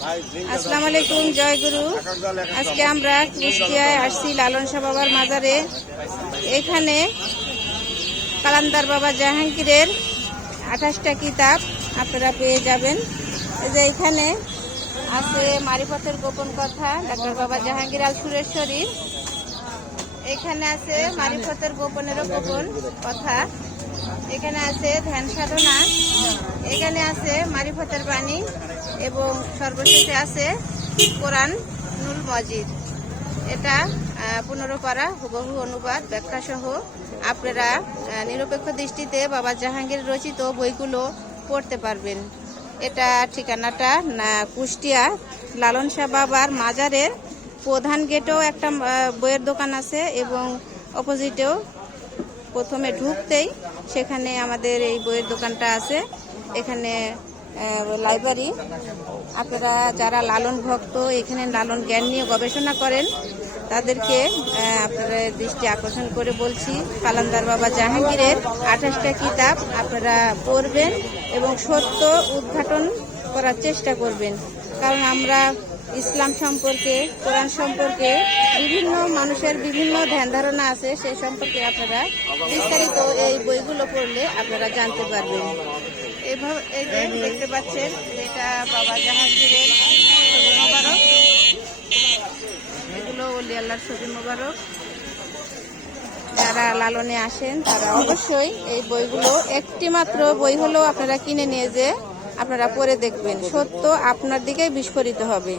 আসসালামু আলাইকুম, জয় গুরু। আজকে আমরা কুষ্টিয়ায় আসছি লালন শাহ বাবার মাজারে। এখানে কালান্দার বাবা জাহাঙ্গীরের 28টা কিতাব আপনারা পেয়ে যাবেন। এই যে এখানে আছে মারিফতের গোপন কথা, ডাক্তার বাবা জাহাঙ্গীর আল সুরেশ্বরী। এখানে আছে মারিফতের গোপনেরও গোপন কথা। এখানে আছে ধ্যান সাধনা। এখানে আছে মারিফতের বাণী এবং সর্বশেষে আছে কোরআন নুল মজিদ। এটা 15 পারা হুবহু অনুবাদ ব্যাখ্যা সহ আপনারা নিরপেক্ষ দৃষ্টিতে বাবা জাহাঙ্গীর রচিত বইগুলো পড়তে পারবেন। এটা ঠিকানাটা কুষ্টিয়া লালন শাহ বাবার মাজারের প্রধান গেটেও একটা বইয়ের দোকান আছে এবং অপোজিটেও প্রথমে ঢুকতেই সেখানে আমাদের এই বইয়ের দোকানটা আছে। এখানে লাইব্রেরি। আপনারা যারা লালন ভক্ত, এখানে লালন জ্ঞান নিয়ে গবেষণা করেন, তাদেরকে আপনারা দৃষ্টি আকর্ষণ করে বলছি, কালান্দার বাবা জাহাঙ্গীরের 28টা কিতাব আপনারা পড়বেন এবং সত্য উদ্ঘাটন করার চেষ্টা করবেন। কারণ আমরা ইসলাম সম্পর্কে, কোরআন সম্পর্কে বিভিন্ন মানুষের বিভিন্ন ধ্যান ধারণা আছে, সেই সম্পর্কে আপনারা বিস্তারিত এই বইগুলো পড়লে আপনারা জানতে পারবেন। এইভাবে এই যে দেখতে পাচ্ছেন, এটা বাবা জাহাঙ্গীরের ছবি মোবারক। এগুলো ওলি আল্লাহর ছবি মোবারক। যারা লালনে আসেন তারা অবশ্যই এই বইগুলো, একটি মাত্র বই হলেও আপনারা কিনে নিয়ে যে আপনারা পড়ে দেখবেন, সত্য আপনার দিকে বিস্ফোরিত হবে।